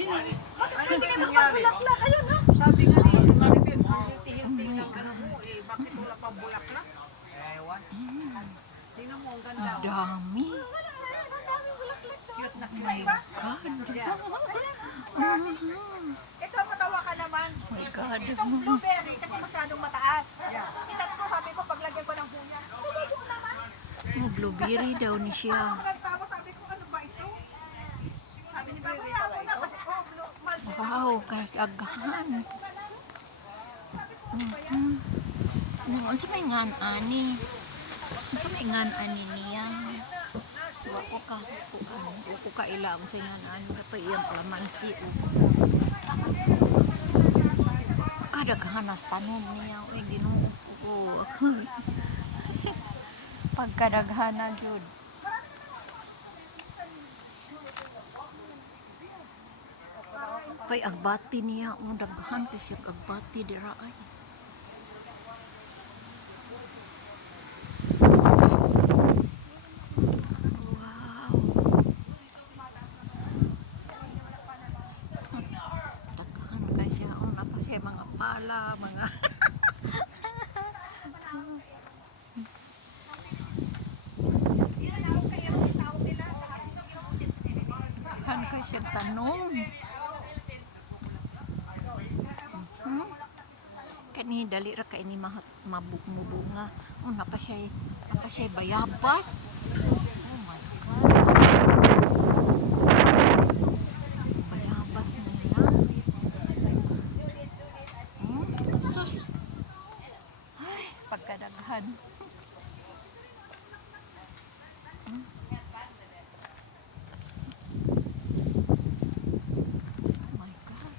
Bakit hindi ka magpabulaklak? Ayun, no? Sabi nga ni Maribel, ang hilti-hilti ng ano mo, eh, bakit wala pa bulaklak? Ewan. Tingnan mo, ang ganda. Ang dami. Ang daming bulaklak doon. Cute na My cute. God. Ito, matawa ka naman. My God. Itong blueberry, kasi masyadong mataas. Kita ko, sabi ko, paglagyan ko ng buya. Tumubo naman. Oh, blueberry daw ni siya. Nagtawa, sabi ko, ano ba ito? Sabi ni Bagoy, ako na, mulberry. Wow, karagahan. Nangon sa may ngan-ani. Sa may ngan-ani niya. So ako kasukuan. Ako kailang sa ngan-ani. Kapag iyang kalamansi. Kadaghan nas tanom niya. Uy, ginoo ko. Pagkadaghan na jud. Kay agbati niya. Ang daghan kasi agbati dira ay. Wow. Daghan kasi. Una pa siya mga pala. Mga daghan kasi tanong. Kani dali ra kay ni mabunga. Una pa siya bayabas. Oh my God. Bayabas na niya. Sus. Ay, pagkadaghan. Oh my God.